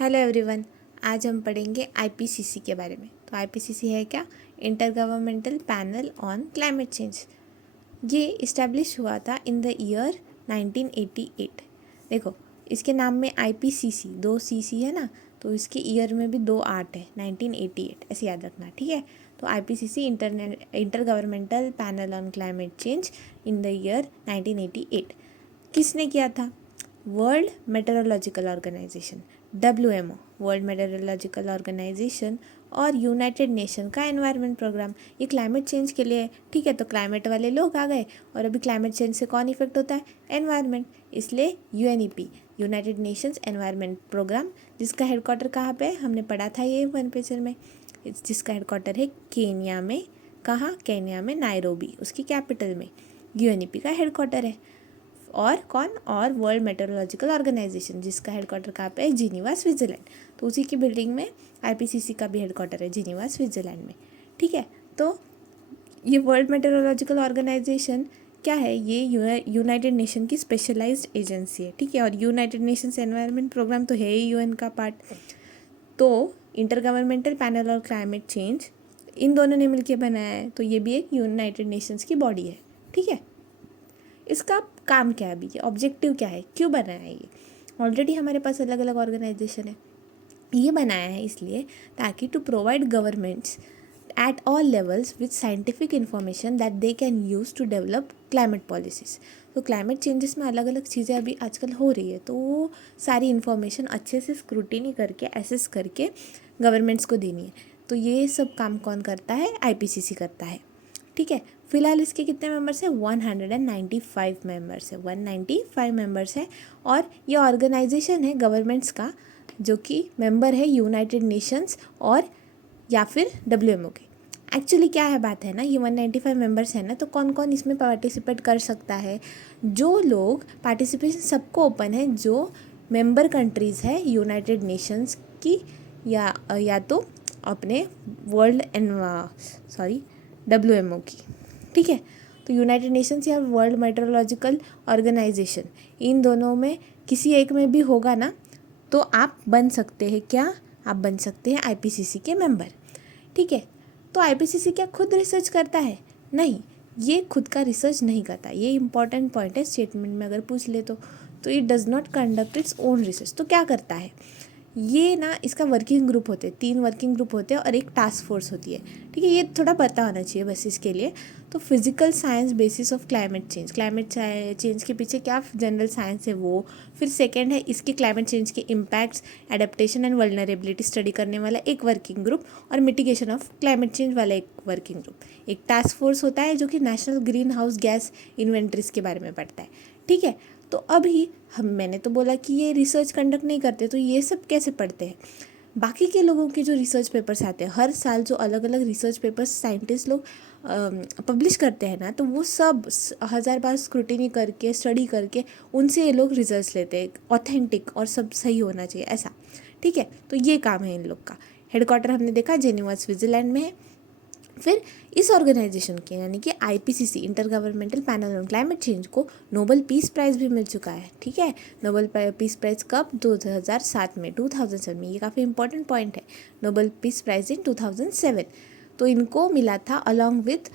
Hello everyone. आज हम पढ़ेंगे आईपीसीसी के बारे में। तो आईपीसीसी है क्या? Inter governmental panel on climate change. ये इस्टेब्लिश हुआ था इन द ईयर 1988। देखो, इसके नाम में आईपीसीसी 2 सीसी है ना, तो इसके ईयर में भी 2 8 है, 1988 ऐसे याद रखना, ठीक है। तो IPCC inter governmental panel on climate change in the year 1988 किसने किया था? World meteorological organisation, WMO, world meteorological organisation और यूनाइटेड नेशन का एनवायरनमेंट प्रोग्राम। ये क्लाइमेट चेंज के लिए, ठीक है। तो क्लाइमेट वाले लोग आ गए और अभी क्लाइमेट चेंज से कौन इफेक्ट होता है? एनवायरनमेंट। इसलिए UNEP, united nations environment programme, जिसका हेडक्वार्टर कहाँ पे है? हमने पढ़ा था ये वन पेजर में। जिसका हेडक्वार्टर है केन्या में। कहाँ? केन्या में नायरोबी, उसकी कैपिटल में UNEP का हेडक्वार्टर है। और कौन? और वर्ल्ड मेटेरोलॉजिकल ऑर्गेनाइजेशन, जिसका हेडक्वार्टर कहाँ पे है? Geneva, Switzerland. तो उसी की बिल्डिंग में आईपीसीसी का भी हेडक्वार्टर है, जिनीवा, स्विट्जरलैंड में, ठीक है। तो ये वर्ल्ड मेटेरोलॉजिकल ऑर्गेनाइजेशन क्या है? ये यूनाइटेड नेशन की स्पेशलाइज्ड एजेंसी है, ठीक है। और यूनाइटेड नेशंस एनवायरनमेंट प्रोग्राम तो है ही UN का पार्ट। तो इंटर गवर्नमेंटल पैनल और क्लाइमेट चेंज इन दोनों ने मिलकर बनाया है, तो ये भी एक यूनाइटेड नेशंस की बॉडी है, ठीक है। इसका काम क्या है अभी? ये ऑब्जेक्टिव क्या है? क्यों बनाया है ये? ऑलरेडी हमारे पास अलग अलग ऑर्गेनाइजेशन है। ये बनाया है इसलिए ताकि to provide governments at all levels with scientific information that they can use to develop climate policies. तो क्लाइमेट चेंजेस में अलग अलग चीज़ें अभी आजकल हो रही है, तो वो सारी इन्फॉर्मेशन अच्छे से स्क्रूटिनी करके, एसेस करके गवर्नमेंट्स को देनी है। तो ये सब काम कौन करता है? आईपीसीसी करता है, ठीक है। फिलहाल इसके कितने मेंबर्स हैं? 195 मेंबर्स है, 195 मेंबर्स है। और ये ऑर्गेनाइजेशन है गवर्नमेंट्स का, जो कि मेंबर है यूनाइटेड नेशंस और या फिर WMO के। एक्चुअली क्या है बात है ना, ये 195 मेंबर्स है ना, तो कौन कौन इसमें पार्टिसिपेट कर सकता है? जो लोग पार्टिसिपेशन सबको ओपन है, जो मेंबर कंट्रीज़ है यूनाइटेड नेशंस की या तो अपने वर्ल्ड WMO की, ठीक है। तो यूनाइटेड नेशंस या वर्ल्ड मेट्रोलॉजिकल ऑर्गेनाइजेशन, इन दोनों में किसी एक में भी होगा ना, तो आप बन सकते हैं क्या? आप बन सकते हैं आईपीसीसी के मेंबर, ठीक है। तो आईपीसीसी क्या खुद रिसर्च करता है? नहीं, ये खुद का रिसर्च नहीं करता। ये इंपॉर्टेंट पॉइंट है, स्टेटमेंट में अगर पूछ ले तो it does not conduct its own research. तो क्या करता है ये ना? इसका वर्किंग ग्रुप होते हैं, 3 वर्किंग ग्रुप होते हैं और एक टास्क फोर्स होती है, ठीक है। ये थोड़ा पता होना चाहिए बस इसके लिए। तो physical science basis of climate change, climate change के पीछे क्या जनरल साइंस है वो। फिर सेकंड है इसके क्लाइमेट चेंज के impacts, adaptation and vulnerability study करने वाला एक वर्किंग ग्रुप, और मिटिगेशन ऑफ क्लाइमेट चेंज वाला एक वर्किंग ग्रुप। एक टास्क फोर्स होता है जो कि national green house gas inventories के बारे में पढ़ता है, ठीक है। तो अभी मैंने तो बोला कि ये रिसर्च कंडक्ट नहीं करते, तो ये सब कैसे पढ़ते हैं? बाकी के लोगों के जो रिसर्च पेपर्स आते हैं हर साल, जो अलग अलग रिसर्च पेपर्स साइंटिस्ट लोग पब्लिश करते हैं ना, तो वो सब 1000 बार स्क्रूटिनी करके, स्टडी करके उनसे ये लोग रिजल्ट्स लेते हैं, ऑथेंटिक और सब सही होना चाहिए ऐसा, ठीक है। तो ये काम है इन लोग का। हेडक्वार्टर हमने देखा जेनीवा, स्विट्जरलैंड में है। फिर इस ऑर्गेनाइजेशन के यानी कि IPCC, inter governmental panel on climate change को नोबेल पीस प्राइज़ भी मिल चुका है, ठीक है। नोबेल पीस प्राइज़ कब? 2007 में, 2007 में। ये काफ़ी इंपॉर्टेंट पॉइंट है, नोबेल पीस प्राइज़ इन 2007। तो इनको मिला था अलॉन्ग विथ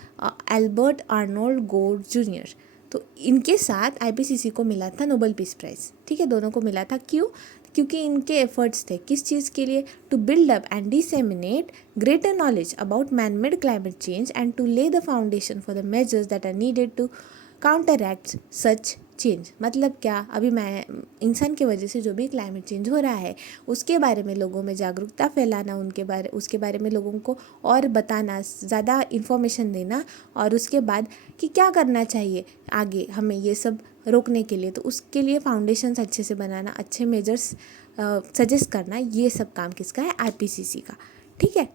एल्बर्ट आर्नोल्ड गोर जूनियर। तो इनके साथ आईपीसीसी को मिला था नोबेल पीस प्राइज़, ठीक है। दोनों को मिला था। क्यों? क्योंकि इनके एफर्ट्स थे किस चीज़ के लिए? To build up and disseminate greater knowledge about man-made climate change and to lay the foundation for the measures that are needed to counteract such change। मतलब क्या? अभी मैं इंसान की वजह से जो भी क्लाइमेट चेंज हो रहा है उसके बारे में लोगों में जागरूकता फैलाना, उसके बारे में लोगों को और बताना, ज़्यादा इन्फॉर्मेशन देना, और उसके बाद कि क्या करना चाहिए आगे हमें ये सब रोकने के लिए। तो उसके लिए फाउंडेशंस अच्छे से बनाना, अच्छे मेजर्स सजेस्ट करना, ये सब काम किसका है? आईपीसीसी का, ठीक है।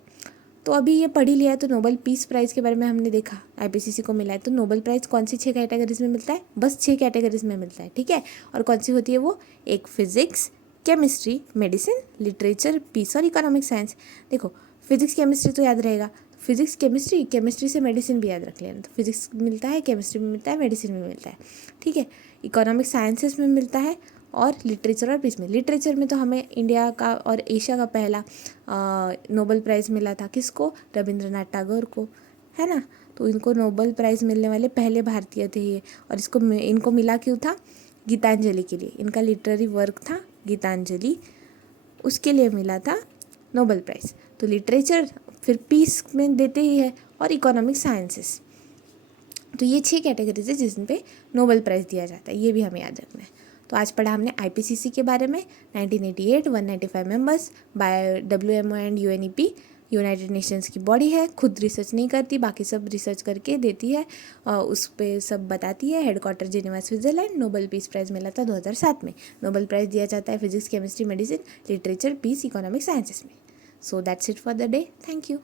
तो अभी ये पढ़ ही लिया है। तो नोबेल पीस प्राइज़ के बारे में हमने देखा, आईपीसीसी को मिला है। तो नोबेल प्राइज़ कौन सी 6 कैटेगरीज में मिलता है? बस 6 कैटेगरीज में मिलता है, ठीक है। और कौन सी होती है वो? एक physics, chemistry, medicine, literature, peace और इकोनॉमिक साइंस। देखो, फिजिक्स केमिस्ट्री तो याद रहेगा, फिजिक्स केमिस्ट्री, केमिस्ट्री से मेडिसिन भी याद रख लेना। तो फिजिक्स मिलता है, केमिस्ट्री में मिलता है, मेडिसिन में मिलता है, ठीक है। इकोनॉमिक साइंसेस में मिलता है और लिटरेचर और पीस में, लिटरेचर में तो हमें इंडिया का और एशिया का पहला नोबेल प्राइज़ मिला था, किसको, रविंद्रनाथ टैगोर को, है ना। तो इनको नोबेल प्राइज़ मिलने वाले पहले भारतीय थे ये। और इनको मिला क्यों था, गीतांजलि के लिए, इनका लिटरेरी वर्क था गीतांजलि, उसके लिए मिला था नोबेल प्राइज़। तो लिटरेचर फिर पीस में देते ही है, और इकोनॉमिक साइंसेस। तो ये 6 कैटेगरीज है जिन पे नोबेल प्राइज़ दिया जाता है, ये भी हमें याद रखना है। तो आज पढ़ा हमने आईपीसीसी के बारे में, 1988, 195 members by WMO and UNEP, united nations की बॉडी है, खुद रिसर्च नहीं करती, बाकी सब रिसर्च करके देती है, उस पर सब बताती है। Headquarter Geneva Switzerland. Nobel peace prize मिला था 2007 में। नोबेल प्राइज़ दिया जाता है physics, chemistry, medicine, literature, peace, economic sciences में। So that's it for the day. Thank you.